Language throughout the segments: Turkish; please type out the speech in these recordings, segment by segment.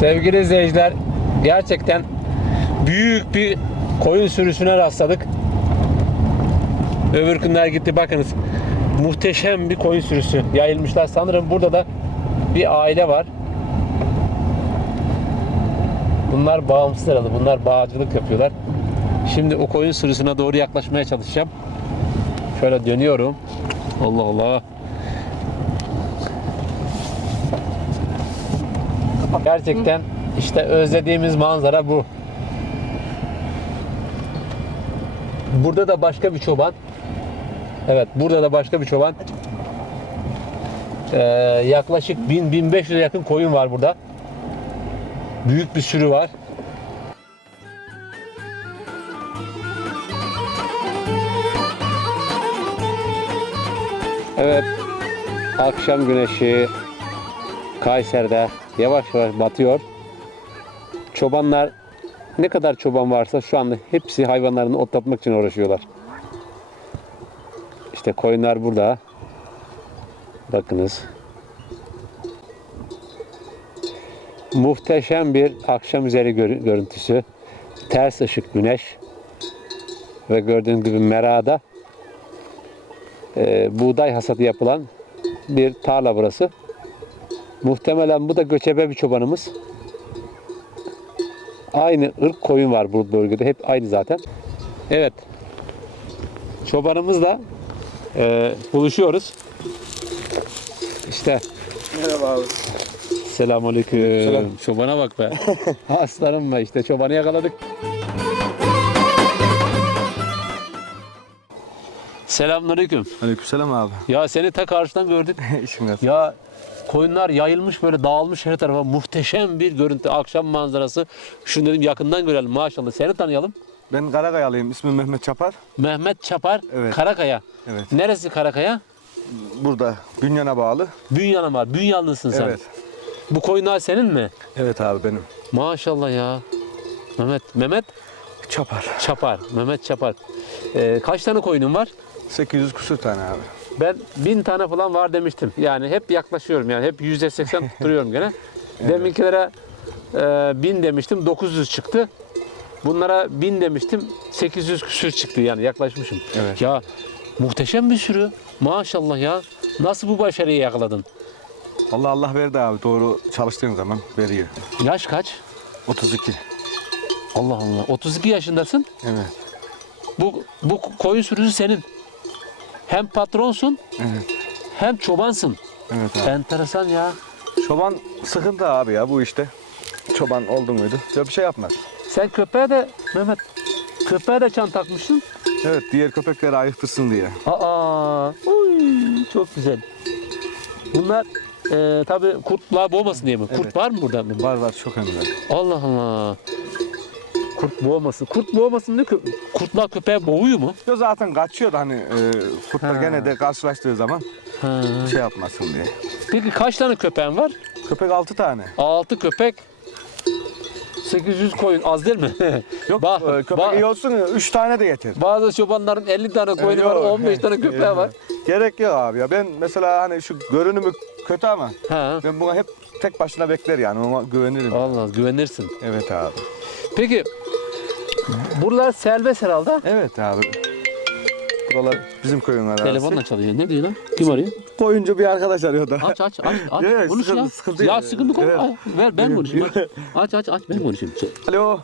Sevgili izleyiciler, gerçekten büyük bir koyun sürüsüne rastladık. Öbür günler gitti bakınız. Muhteşem bir koyun sürüsü yayılmışlar. Sanırım burada da bir aile var. Bunlar bağımsız herhalde. Bunlar bağcılık yapıyorlar. Şimdi o koyun sürüsüne doğru yaklaşmaya çalışacağım. Şöyle dönüyorum. Allah Allah. Gerçekten işte özlediğimiz manzara bu. Burada da başka bir çoban. Evet, burada da başka bir çoban. Ee, yaklaşık 1000-1500'e yakın koyun var burada. Büyük bir sürü var. Evet, akşam güneşi Kayseri'de yavaş yavaş batıyor. Çobanlar ne kadar çoban varsa şu anda hepsi hayvanlarını otlatmak için uğraşıyorlar. İşte koyunlar burada. Bakınız. Muhteşem bir akşam üzeri gör- görüntüsü. Ters ışık güneş. Ve gördüğünüz gibi merada e, buğday hasadı yapılan bir tarla burası. Muhtemelen bu da göçebe bir çobanımız. Aynı ırk koyun var bu bölgede. Hep aynı zaten. Evet. Çobanımızla e, buluşuyoruz. İşte Merhaba abi. selamünaleyküm. Selam. Çobana bak be. Aslanım be işte çobanı yakaladık. Selamünaleyküm. Aleykümselam abi. Ya seni ta karşıdan gördük. İşim nasıl? Ya koyunlar yayılmış böyle dağılmış her tarafa muhteşem bir görüntü akşam manzarası. Şunu dedim yakından görelim maşallah seni tanıyalım. Ben Karakayalıyım. İsmim Mehmet Çapar. Mehmet Çapar Evet. Karakaya. Evet. Neresi Karakaya? Burada Bünyan'a bağlı. Bünyan'a var. Bünyanlısın sen. Evet. Bu koyunlar senin mi? Evet abi benim. Maşallah ya. Mehmet Mehmet Çapar. Çapar. Mehmet Çapar. Ee, kaç tane koyunun var? 800 kusur tane abi. Ben bin tane falan var demiştim. Yani hep yaklaşıyorum yani hep yüzde seksen tutturuyorum gene. Deminkilere e, bin demiştim 900 çıktı. Bunlara bin demiştim 800 küsür çıktı yani yaklaşmışım. Evet. Ya muhteşem bir sürü. Maşallah ya. Nasıl bu başarıyı yakaladın? Allah Allah verdi abi. Doğru çalıştığın zaman veriyor. Yaş kaç? 32. Allah Allah. 32 yaşındasın. Evet. Bu bu koyun sürüsü senin. Hem patronsun Evet. hem çobansın. Evet abi. Enteresan ya. Çoban sıkıntı abi ya bu işte. Çoban oldu muydu? Ya bir şey yapmaz. Sen köpeğe de Mehmet köpeğe de çan takmışsın. Evet diğer köpekleri ayıktırsın diye. Aa, uy, çok güzel. Bunlar e, tabii kurtlar boğmasın diye mi? Kurt Evet. var mı burada? Var var çok önemli. Allah Allah. Kurt boğmasın. Kurt boğmasın ne? Kö- Kurtlar köpeğe boğuyor mu? Yo zaten kaçıyordu hani e, kurtlar Ha. gene de karşılaştığı zaman Ha. şey yapmasın diye. Peki kaç tane köpeğin var? Köpek 6 tane. 6 köpek. 800 koyun az değil mi? Yok Bak, e, köpek bak. iyi olsun 3 tane de yeter. Bazı çobanların 50 tane koyunu var, Yok. 15 tane köpeği var. Gerek yok abi ya. Ben mesela hani şu görünümü kötü ama Ha. ben buna hep tek başına bekler yani ona güvenirim. Allah güvenirsin. Evet abi. Peki buralar serbest herhalde. Evet abi. Buralar bizim köyün arası. Telefonla çalıyor. Ne diyor lan? Kim arıyor? Koyuncu bir arkadaş arıyor da. Aç aç aç aç. Yok, yok, Konuş sıkıntı- ya. sıkıntı ya yok. sıkıntı konu. Evet. Ver ben konuşayım. Aç aç aç, aç ben konuşayım. Alo.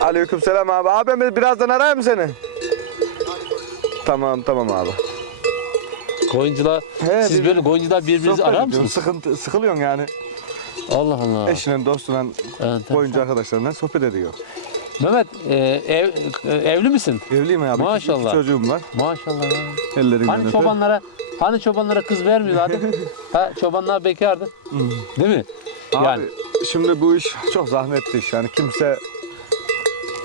Aleyküm selam abi. Abi ben birazdan arayayım seni. Tamam tamam abi. Koyuncular He, siz bir- böyle koyuncular birbirinizi arar ediyoruz, mısınız? Sıkıntı, sıkılıyorsun yani. Allah Allah. Eşinin, dostuyla, Evet, koyuncu arkadaşlarına sohbet ediyor. Mehmet e, ev, e, evli misin? Evliyim abi. İki- Maşallah. İki çocuğum var. Maşallah ya. Ellerinden Hani öper. çobanlara hani çobanlara kız vermiyorlardı? ha çobanlar bekardı. Değil mi? Abi Yani şimdi bu iş çok zahmetli iş. Yani kimse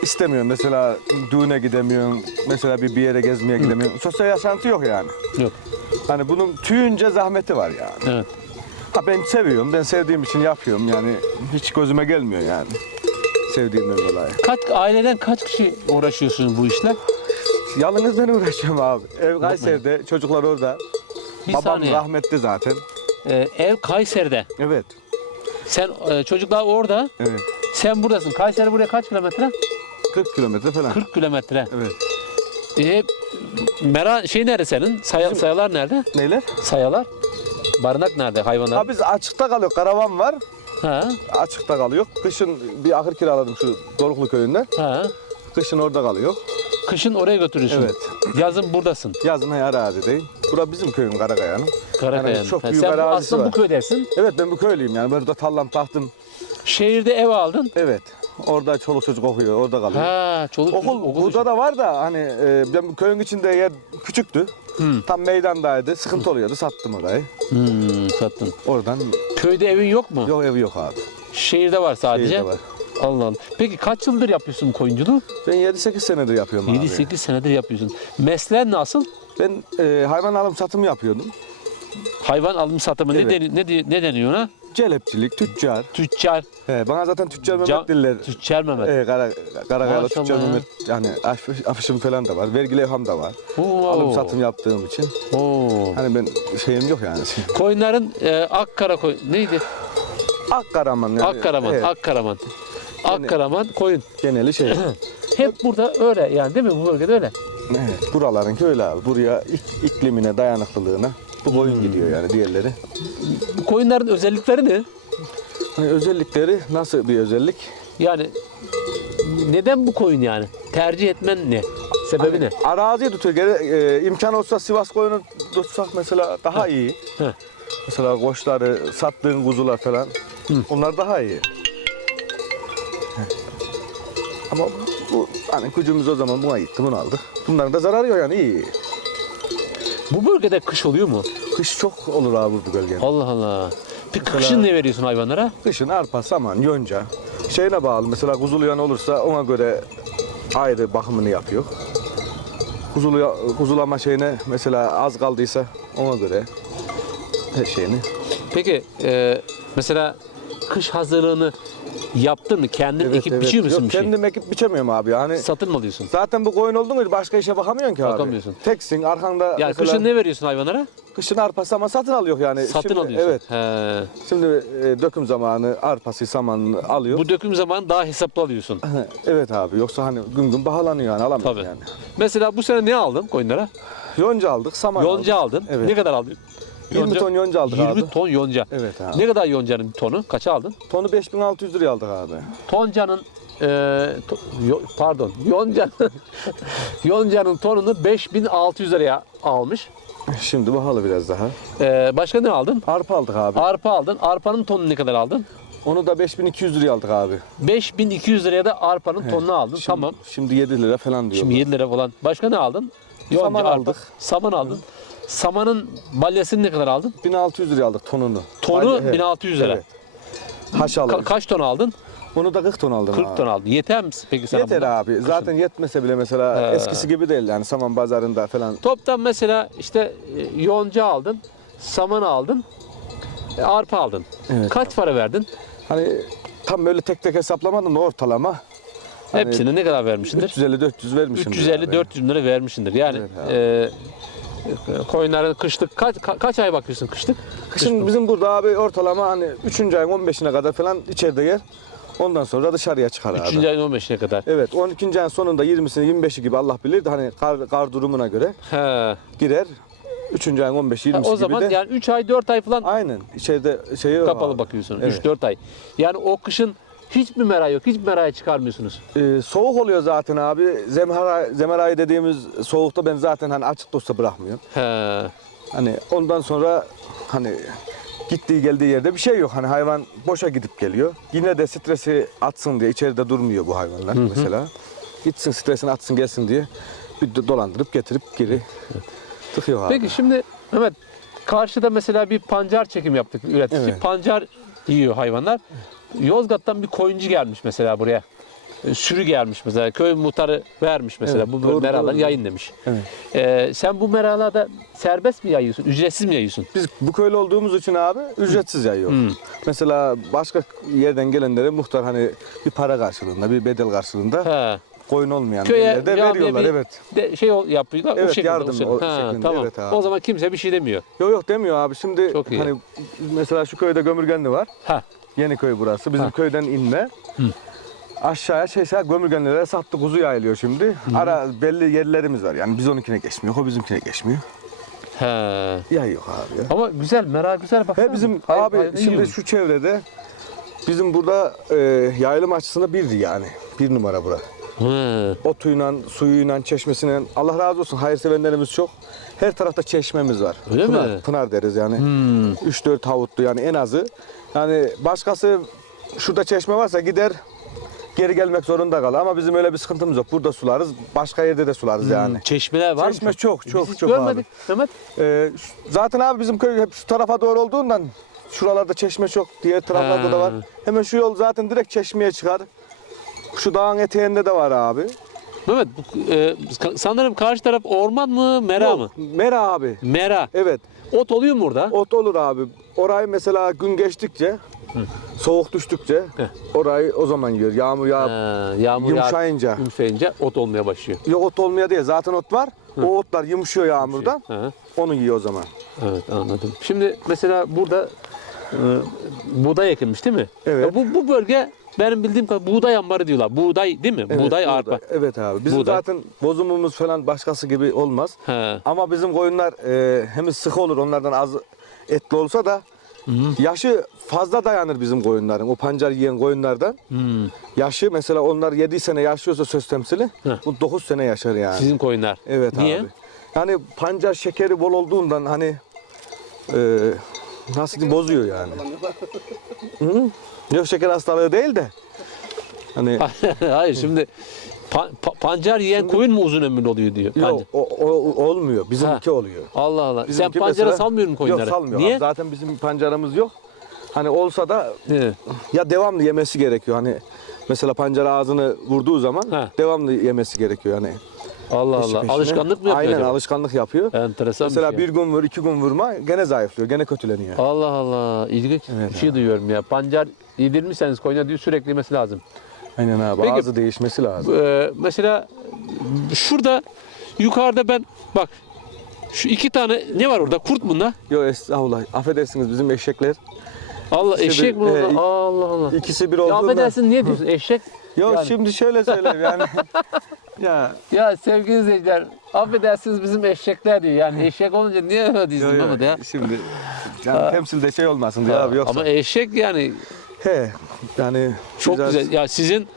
istemiyor. Mesela düğüne gidemiyorsun. Mesela bir, bir yere gezmeye gidemiyorsun. Sosyal yaşantı yok yani. yok. Hani bunun tüyünce zahmeti var yani. Evet. Ha ben seviyorum. Ben sevdiğim için yapıyorum. Yani hiç gözüme gelmiyor yani. Sevdiğimden dolayı. Kaç aileden kaç kişi uğraşıyorsunuz bu işle? Yalnız ben uğraşıyorum abi. Ev Kayseri'de, çocuklar orada. Bir Babam saniye. rahmetli zaten. E, ev Kayseri'de. Evet. Sen e, çocuklar orada. Evet. Sen buradasın. Kayseri buraya kaç kilometre? 40 kilometre falan. 40 kilometre. Evet. E, mera şey nerede senin? Saya- sayalar nerede? Neyler? Sayalar. Barınak nerede hayvanlar? Ha biz açıkta kalıyor. Karavan var. Ha, Açıkta kalıyor. Kışın bir ahır kiraladım şu Doruklu köyünde. ha. Kışın orada kalıyor. Kışın oraya götürüyorsun. Evet. Yazın buradasın. Yazın hay arazideyim. Bura bizim köyün Karakaya'nın. Karakaya'nın. Çok Ha, büyük sen bu, arazisi aslında var. bu köydesin. Evet ben bu köylüyüm yani. Burada tallam tahtım. Şehirde ev aldın. Evet. Orada çoluk çocuk okuyor. Orada kalıyor. Ha, çoluk Okul, çocuk, okul burada da var da hani e, ben köyün içinde yer küçüktü. Hı. Tam meydandaydı. Sıkıntı oluyordu. Sattım orayı. Hmm, sattın. Oradan Köyde evin yok mu? yok evi yok abi. Şehirde var sadece. Şehirde var. Allah Allah. Peki kaç yıldır yapıyorsun koyunculuğu? Ben 7-8 senedir yapıyorum abi. 7-8 senedir yapıyorsun. Mesleğin nasıl? Ben e, hayvan alım satım yapıyordum. Hayvan alım satımı. Ne, Evet. deni- ne, di- ne deniyor ona? Celepçilik, tüccar. Tüccar. He, bana zaten tüccar Mehmet Ca-. Tüccar Mehmet. E, Kara, Karakaya'da Maşallah tüccar ya. Mehmet. Yani afiş- afişim falan da var. Vergi levham da var. Oo. Alım satım yaptığım için. Oo. Hani ben şeyim yok yani. Koyunların e, Akkara koyun. Neydi? Akkaraman yani. Akkaraman. Evet, Akkaraman. Akkaraman koyun. geneli şey. Hep burada öyle yani değil mi? Bu bölgede öyle. evet, buraların öyle abi. Buraya ik- iklimine, dayanıklılığına bu koyun gidiyor yani diğerleri. Bu koyunların özellikleri ne? Hani özellikleri nasıl bir özellik? Yani neden bu koyun yani? Tercih etmen ne? Sebebi ne? Araziyi tutuyor. Gene, e, imkan olsa Sivas koyunu tutsak mesela daha iyi. Heh. Mesela koçları, sattığın kuzular falan. Onlar daha iyi. Ama bu hani gücümüz o zaman buna gitti, bunu aldık. Bunların da zararı yok yani iyi. Bu bölgede kış oluyor mu? Kış çok olur abi bu bölgede. Allah Allah. Peki Mesela- kışın ne veriyorsun hayvanlara? Kışın arpa, saman, yonca. Şeyine bağlı mesela kuzulayan olursa ona göre ayrı bakımını yapıyor. Kuzuluya, kuzulama şeyine mesela az kaldıysa ona göre her şeyini. Peki e, mesela kış hazırlığını yaptın mı? Kendin ekip biçiyor musun Yok, bir şey? kendim ekip biçemiyorum abi. Yani Satın mı alıyorsun? zaten bu koyun oldu mu başka işe bakamıyorsun ki abi. Bakamıyorsun. Teksin arkanda Yani mesela kışın ne veriyorsun hayvanlara? kışın arpası ama satın alıyor yani. Satın Şimdi- alıyorsun. Evet. He. Şimdi e, döküm zamanı arpası samanını alıyor. Bu döküm zamanı daha hesaplı alıyorsun. evet abi yoksa hani gün gün bahalanıyor yani alamıyor Tabii. yani. Mesela bu sene ne aldın koyunlara? Yonca aldık, saman Yonca aldık. aldın. Evet. Ne kadar aldın? 20 ton yonca aldık 20 abi. ton yonca. Evet abi. Ne kadar yoncanın tonu? Kaça aldın? Tonu 5600 liraya aldık abi. Toncanın e, to- yo- pardon yoncanın yoncanın tonunu 5600 liraya almış. Şimdi pahalı biraz daha. E, başka ne aldın? Arpa aldık abi. Arpa aldın. Arpanın tonunu ne kadar aldın? Onu da 5200 liraya aldık abi. 5200 liraya da arpanın tonunu aldın. Şimdi, tamam. Şimdi 7 lira falan diyor. Şimdi 7 lira falan. Başka ne aldın? Saman arpa. aldık. Saman aldın. Samanın balyasını ne kadar aldın? 1600 liraya aldık tonunu. Tonu evet. 1600 lira. Evet. Haşalı. Ka- kaç ton aldın? Bunu da 40 ton aldım 40 abi. ton aldın. Yeter mi peki sana? Yeter bunlar? abi. Zaten yetmese bile mesela He. eskisi gibi değil yani saman pazarında falan. Toptan mesela işte e, yonca aldın, saman aldın, e, arpa aldın. Evet. Kaç para verdin? Hani tam böyle tek tek hesaplamadım da ortalama. Hani Hepsine ne kadar vermişsindir? 350-400 vermişim. 350-400 lira vermişsindir. Yani Evet e, koyunların kışlık kaç ka- kaç ay bakıyorsun kışlık? Kışın bizim burada abi ortalama hani 3. ayın 15'ine kadar falan içeride yer. Ondan sonra dışarıya çıkar abi. 3. ayın 15'ine kadar. Evet 12. ayın sonunda 20'sini 25'i gibi Allah bilir de hani kar, kar durumuna göre He. girer. 3. ayın 15'i 20'si Ha, o gibi zaman de yani 3 ay 4 ay falan aynen içeride şey yok kapalı bakıyorsun. Evet. 3-4 ay. Yani o kışın hiç mi merak yok? Hiç mi meraya çıkarmıyorsunuz? Ee, soğuk oluyor zaten abi. Zemhara, zemerayı dediğimiz soğukta ben zaten hani açık dosta bırakmıyorum. He. Hani ondan sonra hani gittiği geldiği yerde bir şey yok. Hani hayvan boşa gidip geliyor. Yine de stresi atsın diye içeride durmuyor bu hayvanlar mesela. Gitsin stresini atsın gelsin diye bir dolandırıp getirip geri tıkıyor abi. Peki şimdi Mehmet karşıda mesela bir pancar çekim yaptık üretici. Evet. Pancar yiyor hayvanlar. Yozgat'tan bir koyuncu gelmiş mesela buraya. E, Sürü gelmiş mesela. Köy muhtarı vermiş mesela. Evet, bu doğru, meralar doğru. yayın demiş. Evet. Ee, sen bu meralarda serbest mi yayıyorsun? Ücretsiz mi yayıyorsun? Biz bu köylü olduğumuz için abi ücretsiz yayıyor. Mesela başka yerden gelenlere muhtar hani bir para karşılığında, bir bedel karşılığında Ha. koyun olmayan Köye yerlerde veriyorlar. bir evet. De, şey yapıyorlar. o Evet, şekilde. yardım o o Ha, şeklinde, tamam. evet abi. O zaman kimse bir şey demiyor. Yok yok demiyor abi. Şimdi hani mesela şu köyde gömürgenli var. Ha. Yeniköy burası. Bizim köyden inme. Aşağıya şey şey gömülgenlere sattı kuzu yayılıyor şimdi. Ara belli yerlerimiz var. Yani biz onunkine geçmiyor. O bizimkine geçmiyor. He. Yay yok abi ya. Ama güzel, merak güzel bak. He bizim abi şimdi şu çevrede bizim burada e, yayılım açısında birdi yani. Bir numara bura. Hı. Otuyla, suyuyla, çeşmesiyle. Allah razı olsun hayırseverlerimiz çok. Her tarafta çeşmemiz var. Öyle Pınar, mi? Pınar deriz yani. Hmm. 3-4 havutlu yani en azı. Yani başkası şurada çeşme varsa gider geri gelmek zorunda kalır. Ama bizim öyle bir sıkıntımız yok. Burada sularız. Başka yerde de sularız yani. Çeşmeler var Çeşme mı? çok, çok, Biz çok görmedik Mehmet. Ee, zaten abi bizim köy hep şu tarafa doğru olduğundan şuralarda çeşme çok. Diğer taraflarda da var. Ha. Hemen şu yol zaten direkt çeşmeye çıkar. Şu dağın eteğinde de var abi. Mehmet bu, e, sanırım karşı taraf orman mı, mera Yok, mı? Mera abi. Mera. Evet. Ot oluyor mu orada? Ot olur abi. Orayı mesela gün geçtikçe, soğuk düştükçe Heh. orayı o zaman yiyor. Yağmur yağ, Ha, yağmur yumuşayınca. yağ, yumuşayınca ot olmaya başlıyor. Yok ot olmuyor diye. Zaten ot var. O otlar yumuşuyor yağmurda. Ha, Onu yiyor o zaman. evet anladım. Şimdi mesela burada e, buğday ekilmiş değil mi? Evet. Ya Bu, bu bölge benim bildiğim kadar buğday ambarı diyorlar. Buğday değil mi? Evet, buğday burada. arpa. Evet abi. Bizim Buğday. zaten bozumumuz falan başkası gibi olmaz. He. Ama bizim koyunlar e, hem sık olur onlardan az etli olsa da yaşı fazla dayanır bizim koyunların. O pancar yiyen koyunlardan. Hmm. Yaşı mesela onlar 7 sene yaşıyorsa söz temsili Heh. bu 9 sene yaşar yani. Sizin koyunlar. Evet Niye? abi. Yani pancar şekeri bol olduğundan hani e, nasıl diyeyim bozuyor yani. Hı? Yok şeker hastalığı değil de. Hani Hayır şimdi pa- pa- pancar yiyen koyun mu uzun ömürlü oluyor diyor. yok Pancar. o, o- olmuyor. Bizimki oluyor. Allah Allah. Bizimki Sen pancara mesela- salmıyor musun koyunları? Yok salmıyor. Niye? Zaten bizim pancarımız yok. Hani olsa da He. ya devamlı yemesi gerekiyor. Hani mesela pancar ağzını vurduğu zaman Ha. devamlı yemesi gerekiyor. Hani Allah Allah. peşine. Alışkanlık mı yapıyor Aynen acaba? alışkanlık yapıyor. Enteresan Mesela bir şey. bir gün vur, iki gün vurma gene zayıflıyor, gene kötüleniyor. Allah Allah. İlginç bir şey duyuyorum ya. Pancar yedirmişseniz koyuna diyor sürekli yemesi lazım. Aynen abi. Peki- Ağzı değişmesi lazım. Ee, mesela şurada yukarıda ben bak şu iki tane ne var orada? Kurt mu bunlar? Yok estağfurullah. Affedersiniz bizim eşekler. Allah İkisi eşek bir- mi e, Allah Allah. İkisi bir Ya olduğundan. affedersin niye diyorsun? Eşek. Yok Yani- şimdi şöyle söyleyeyim yani. ya Ya sevgili izleyiciler affedersiniz bizim eşekler diyor. Yani eşek olunca niye öyle diyorsun. Mehmet ya? Şimdi yani temsilde şey olmasın diye abi yoksa. Ama eşek yani He yani çok güzel. Ya sizin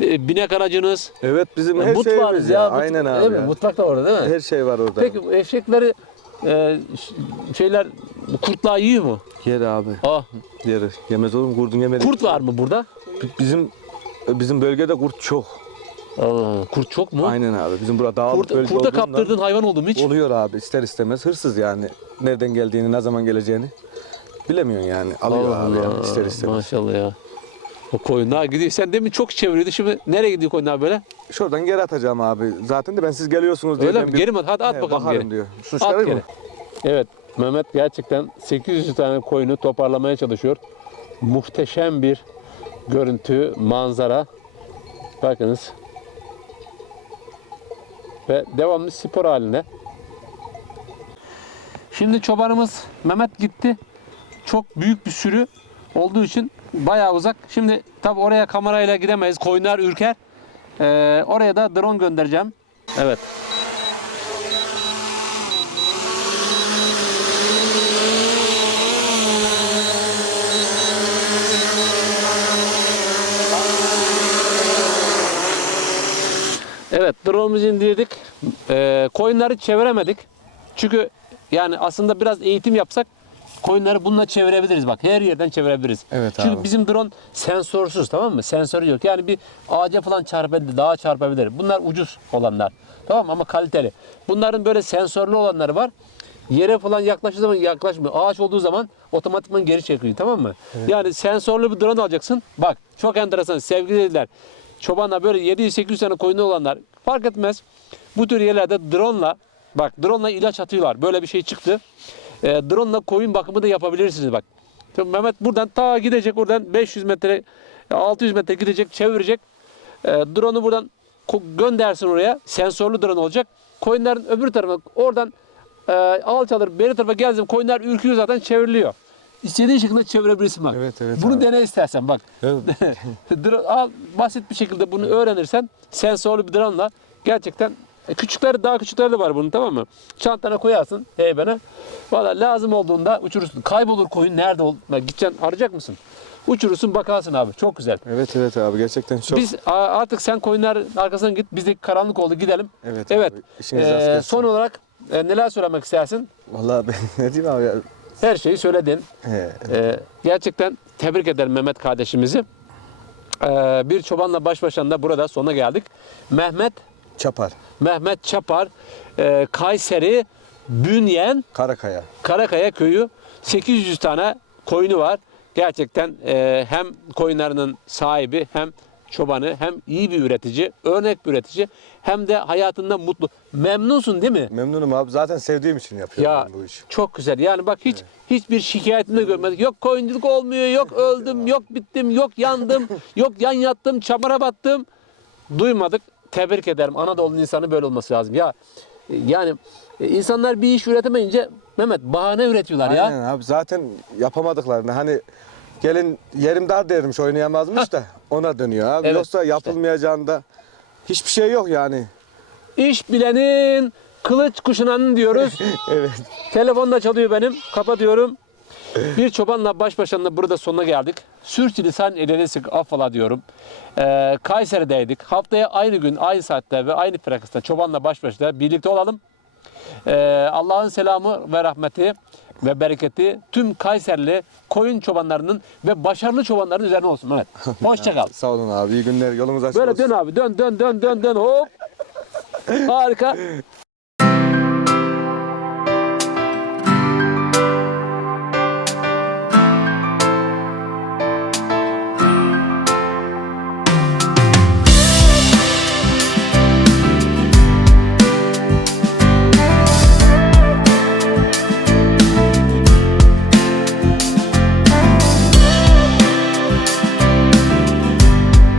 e, binek aracınız, Evet bizim her mut şeyimiz ya. ya. mut- Aynen abi. Değil mi? ya. Mutfak da orada değil mi? Her şey var orada. Peki bu eşekleri e, ş- şeyler kurtlar yiyor mu? Yer abi. Ah, Yer. Yemez oğlum kurdun yemedi. kurt var mı burada? Bizim bizim bölgede kurt çok. Allah Allah. Kurt çok mu? Aynen abi. Bizim burada dağlık Kurt, bölge kurda olduğundan kaptırdığın hayvan oldu mu hiç? Oluyor abi ister istemez. Hırsız yani. Nereden geldiğini, ne zaman geleceğini bilemiyorsun yani. Alıyor Allah abi yani ister istemez. Maşallah ya. O koyunlar gidiyor. Sen demin çok çeviriyordu. Şimdi nereye gidiyor koyunlar böyle? Şuradan geri atacağım abi. Zaten de ben siz geliyorsunuz diye. Öyle ben mi? bir- Geri mi? Hadi at He, bakalım bakarım geri. diyor. Şunu At çıkarayım geri. mı? Evet. Mehmet gerçekten 800 tane koyunu toparlamaya çalışıyor. Muhteşem bir görüntü, manzara. Bakınız. Ve devamlı spor halinde. Şimdi çobanımız Mehmet gitti. Çok büyük bir sürü olduğu için bayağı uzak. Şimdi tabi oraya kamerayla gidemeyiz. Koyunlar ürker. Ee, oraya da drone göndereceğim. Evet. Evet, drone'umuzu indirdik. Ee, koyunları çeviremedik. Çünkü yani aslında biraz eğitim yapsak koyunları bununla çevirebiliriz bak. Her yerden çevirebiliriz. Evet Çünkü abi. bizim drone sensörsüz tamam mı? Sensörü yok. Yani bir ağaca falan çarpabilir, dağa çarpabilir. Bunlar ucuz olanlar. Tamam mı? ama kaliteli. Bunların böyle sensörlü olanları var. Yere falan yaklaştığı zaman yaklaşmıyor. Ağaç olduğu zaman otomatikman geri çekiyor tamam mı? Yani sensörlü bir drone alacaksın. Bak çok enteresan sevgili izleyiciler. Çobanlar böyle 700-800 tane koyunu olanlar fark etmez. Bu tür yerlerde drone'la bak drone'la ilaç atıyorlar. Böyle bir şey çıktı. E, drone'la koyun bakımı da yapabilirsiniz bak. Şimdi Mehmet buradan ta gidecek oradan 500 metre 600 metre gidecek çevirecek. E, drone'u buradan göndersin oraya. Sensörlü drone olacak. Koyunların öbür tarafına oradan e, alçalır beri tarafa gelsin koyunlar ürküyor zaten çevriliyor. istediğin şekilde çevirebilirsin bak. Evet, evet Bunu abi. dene istersen bak. Evet. Al basit bir şekilde bunu öğrenirsen sensörlü bir drone'la gerçekten e, küçükleri daha küçükleri de var bunun tamam mı? Çantana koyarsın heybene. Valla lazım olduğunda uçurursun. Kaybolur koyun nerede ol? Bak, Gideceksin arayacak mısın? Uçurursun bakarsın abi. Çok güzel. Evet evet abi gerçekten çok. Biz a- artık sen koyunların arkasına git. Biz de karanlık oldu gidelim. Evet, Evet. abi. Ee, son olarak e, neler söylemek istersin? Vallahi ben ne diyeyim abi ya. Her şeyi söyledin. He, Ee, gerçekten tebrik ederim Mehmet kardeşimizi. Ee, bir çobanla baş başa da burada sona geldik. Mehmet Çapar. Mehmet Çapar e, Kayseri Bünyen Karakaya. Karakaya köyü 800 tane koyunu var. Gerçekten e, hem koyunlarının sahibi hem çobanı hem iyi bir üretici, örnek bir üretici hem de hayatından mutlu. Memnunsun değil mi? Memnunum abi. Zaten sevdiğim için yapıyorum Ya ben bu işi. çok güzel. Yani bak hiç hiçbir şikayetini de görmedik. Yok koyunculuk olmuyor, yok öldüm, yok bittim, yok yandım, yok yan yattım, çamura battım. Duymadık. Tebrik ederim. Anadolu insanı böyle olması lazım. Ya yani e, insanlar bir iş üretemeyince Mehmet bahane üretiyorlar ya. Aynen abi zaten yapamadıklarını hani gelin yerim dar dermiş oynayamazmış da ona dönüyor abi. Evet, Yoksa işte. yapılmayacağında hiçbir şey yok yani. İş bilenin kılıç kuşunanın diyoruz. Evet. Telefon da çalıyor benim. Kapatıyorum. Bir çobanla baş başa da burada sonuna geldik. Sürçülisan ederirsek affola diyorum. Ee, Kayseri'deydik. Haftaya aynı gün, aynı saatte ve aynı frekansta çobanla baş başa birlikte olalım. Ee, Allah'ın selamı ve rahmeti ve bereketi tüm Kayserili koyun çobanlarının ve başarılı çobanların üzerine olsun Mehmet. Hoşça kal. Sağ olun abi. iyi günler. Yolunuz açık Böyle olsun. dön abi dön dön dön dön dön hop. Harika.